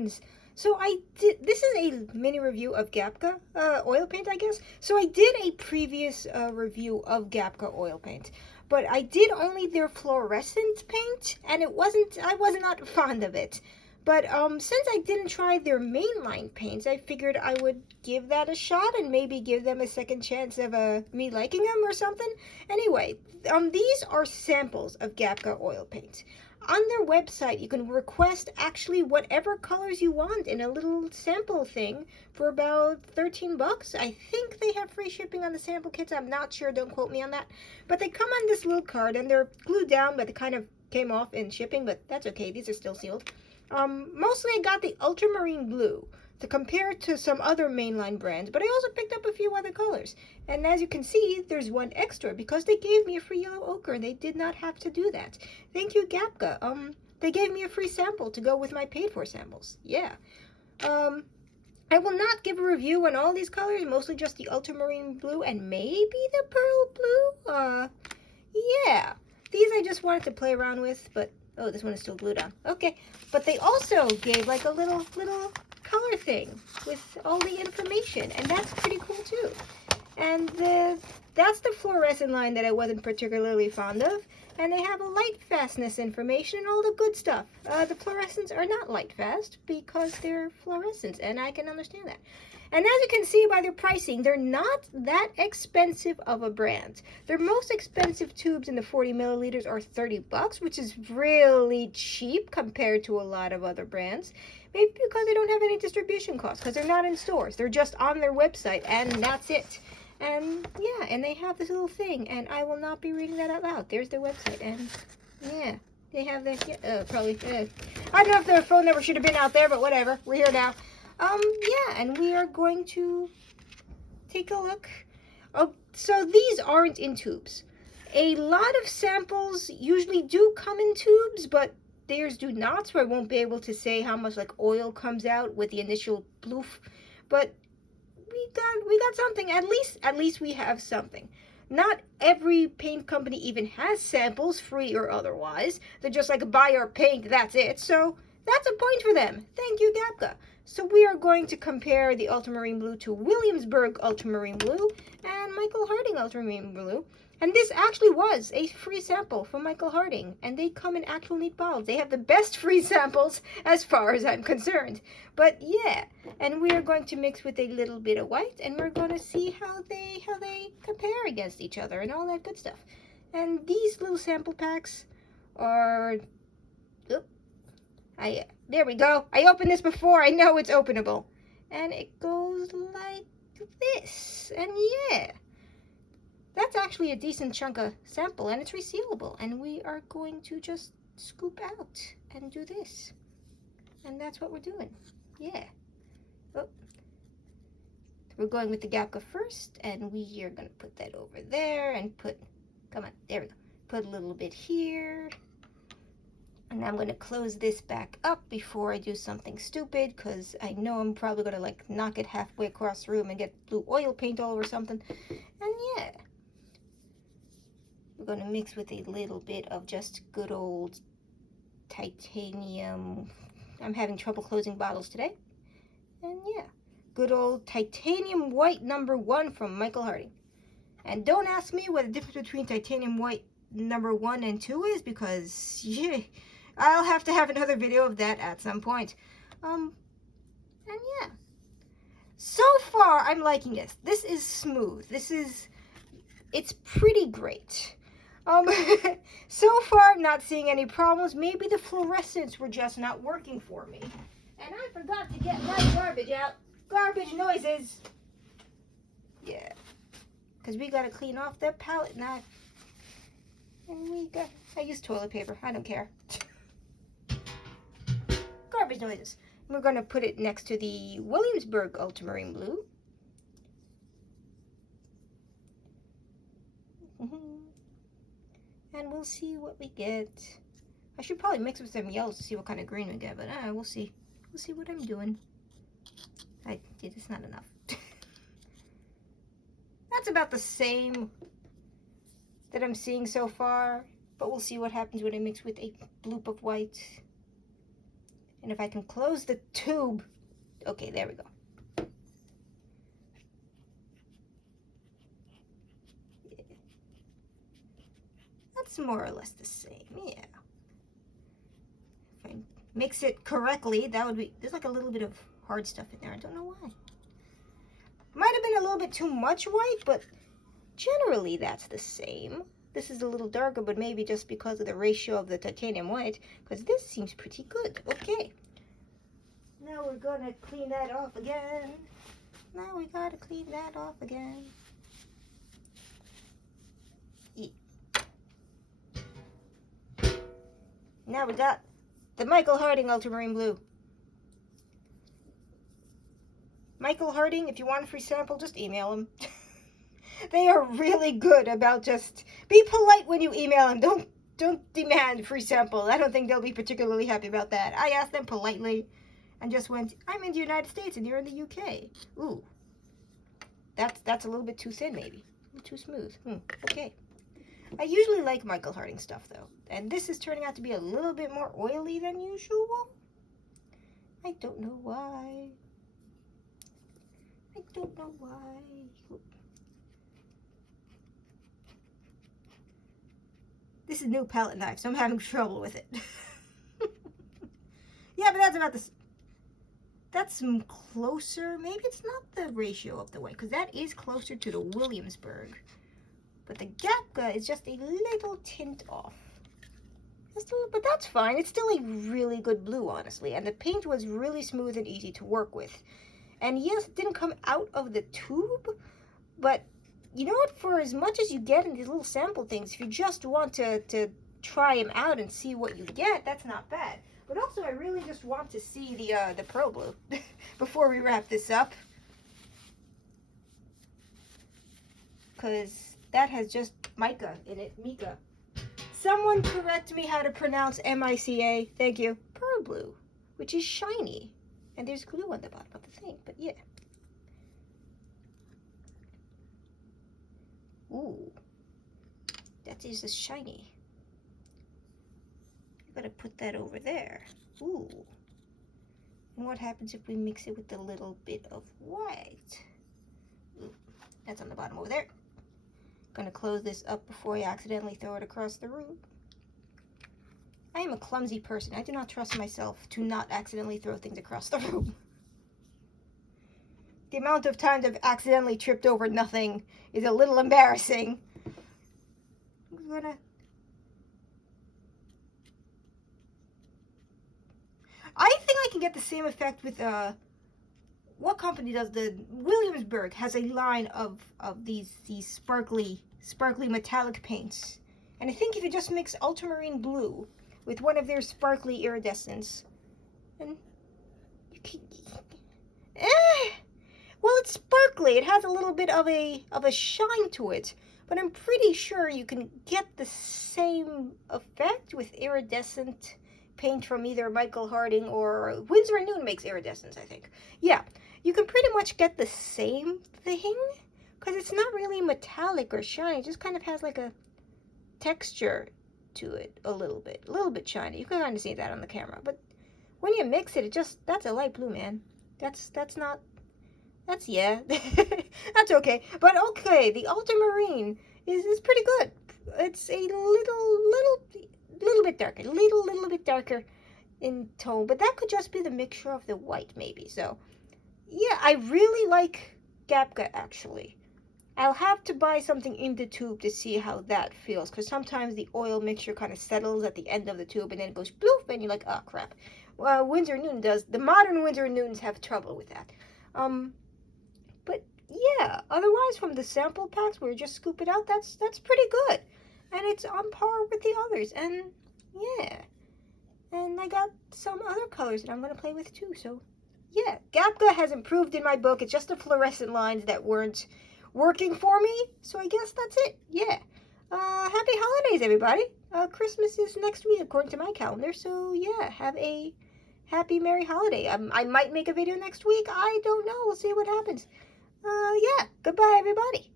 friends. So this is a mini review of Gapka oil paint, I guess. So I did a previous review of Gapka oil paint, but I did only their fluorescent paint, and I was not fond of it. But since I didn't try their mainline paints, I figured I would give that a shot and maybe give them a second chance of me liking them or something. Anyway, these are samples of Gapka oil paint. On their website, you can request actually whatever colors you want in a little sample thing for about 13 bucks. I think they have free shipping on the sample kits. I'm not sure, don't quote me on that. But they come on this little card and they're glued down, but they kind of came off in shipping, but that's okay. These are still sealed. Mostly I got the ultramarine blue to compare to some other mainline brands, but I also picked up a few other colors. And as you can see, there's one extra because they gave me a free yellow ochre and they did not have to do that. Thank you, Gapka. They gave me a free sample to go with my paid for samples. Yeah. I will not give a review on all these colors, mostly just the ultramarine blue and maybe the pearl blue. Yeah. These I just wanted to play around with, but oh, this one is still glued on. Okay, but they also gave like a little color thing with all the information, and that's pretty cool too. And that's the fluorescent line that I wasn't particularly fond of. And they have a light fastness information and all the good stuff. The fluorescents are not light fast because they're fluorescents, and I can understand that. And as you can see by their pricing, they're not that expensive of a brand. Their most expensive tubes in the 40 milliliters are 30 bucks, which is really cheap compared to a lot of other brands. Maybe because they don't have any distribution costs, because they're not in stores. They're just on their website, and that's it. And yeah, and they have this little thing, and I will not be reading that out loud. There's their website, and yeah, they have their, probably, I don't know if their phone number should have been out there, but whatever, we're here now. Yeah, and we are going to take a look. Oh, so these aren't in tubes. A lot of samples usually do come in tubes, but theirs do not, so I won't be able to say how much like oil comes out with the initial bloof. But we got something. At least we have something. Not every paint company even has samples, free or otherwise. They're just like, buy our paint, that's it. So that's a point for them. Thank you, Gapka. So we are going to compare the ultramarine blue to Williamsburg ultramarine blue and Michael Harding ultramarine blue. And this actually was a free sample from Michael Harding, and they come in actual neat bottles. They have the best free samples as far as I'm concerned. But yeah, and we are going to mix with a little bit of white, and we're going to see how they compare against each other and all that good stuff. And these little sample packs are, there we go. I opened this before. I know it's openable. And it goes like this. And yeah, that's actually a decent chunk of sample, and it's resealable. And we are going to just scoop out and do this. And that's what we're doing. Yeah. Oh. We're going with the Gapka first, and we are going to put that over there and come on, there we go. Put a little bit here. And I'm going to close this back up before I do something stupid, because I know I'm probably going to like knock it halfway across the room and get blue oil paint all over something. And yeah, we're going to mix with a little bit of just good old titanium. I'm having trouble closing bottles today. And yeah, good old titanium white #1 from Michael Harding. And don't ask me what the difference between titanium white #1 and 2 is, because yeah, I'll have to have another video of that at some point. And yeah, so far I'm liking this. This is smooth. It's pretty great. So far I'm not seeing any problems. Maybe the fluorescents were just not working for me. And I forgot to get my garbage out. Garbage noises. Yeah, because we got to clean off that palette now. And I use toilet paper. I don't care. Garbage noises. We're going to put it next to the Williamsburg ultramarine blue. And we'll see what we get. I should probably mix with some yellows to see what kind of green we get, but we'll see. We'll see what I'm doing. It's not enough. That's about the same that I'm seeing so far, but we'll see what happens when I mix with a bloop of white. And if I can close the tube, okay, there we go. Yeah. That's more or less the same, yeah. If I mix it correctly, that would be, there's like a little bit of hard stuff in there. I don't know why. Might have been a little bit too much white, but generally that's the same. This is a little darker, but maybe just because of the ratio of the titanium white, because this seems pretty good. Okay. Now we're gonna clean that off again. Now we gotta clean that off again. Yeah. Now we got the Michael Harding Ultramarine Blue. Michael Harding, if you want a free sample, just email him. They are really good about just be polite when you email them. Don't demand free sample. I don't think they'll be particularly happy about that. I asked them politely and just went, I'm in the United States and you're in the UK. Ooh. That's a little bit too thin maybe. A little too smooth. Okay. I usually like Michael Harding stuff though. And this is turning out to be a little bit more oily than usual. I don't know why. I don't know why. This is new palette knife, so I'm having trouble with it. Yeah, but that's about this. That's closer. Maybe it's not the ratio of the white, because that is closer to the Williamsburg. But the Gapka is just a little tint off. But that's fine. It's still a really good blue, honestly. And the paint was really smooth and easy to work with. And yes, it didn't come out of the tube, but you know what? For as much as you get in these little sample things, if you just want to try them out and see what you get, that's not bad. But also, I really just want to see the pearl blue before we wrap this up, because that has just mica in it. Mica. Someone correct me how to pronounce M-I-C-A. Thank you. Pearl blue, which is shiny, and there's glue on the bottom of the thing. But yeah. Ooh, that is a shiny. I'm gonna put that over there. Ooh. And what happens if we mix it with a little bit of white? Ooh, that's on the bottom over there. Gonna close this up before I accidentally throw it across the room. I am a clumsy person. I do not trust myself to not accidentally throw things across the room. The amount of times I've accidentally tripped over nothing is a little embarrassing. I'm gonna... I think I can get the same effect with, what company does the... Williamsburg has a line of these sparkly metallic paints. And I think if you just mix ultramarine blue with one of their sparkly iridescents, and you can... Well, it's sparkly. It has a little bit of a shine to it, but I'm pretty sure you can get the same effect with iridescent paint from either Michael Harding or Winsor & Newton makes iridescence, I think. Yeah, you can pretty much get the same thing, because it's not really metallic or shiny. It just kind of has like a texture to it a little bit shiny. You can kind of see that on the camera, but when you mix it, that's a light blue, man. That's yeah, that's okay. But okay, the ultramarine is pretty good. It's a little bit darker, little bit darker in tone, but that could just be the mixture of the white, maybe. So, yeah, I really like Gapka, actually. I'll have to buy something in the tube to see how that feels, because sometimes the oil mixture kind of settles at the end of the tube, and then it goes bloof, and you're like, oh, crap. Well, Winsor & Newton does. The modern Winsor & Newtons have trouble with that. But yeah, otherwise from the sample packs where you just scoop it out, that's pretty good. And it's on par with the others. And yeah. And I got some other colors that I'm going to play with too. So yeah, Gapka has improved in my book. It's just the fluorescent lines that weren't working for me. So I guess that's it. Yeah. Happy holidays, everybody. Christmas is next week according to my calendar. So yeah, have a happy merry holiday. I might make a video next week. I don't know. We'll see what happens. Yeah, goodbye, everybody.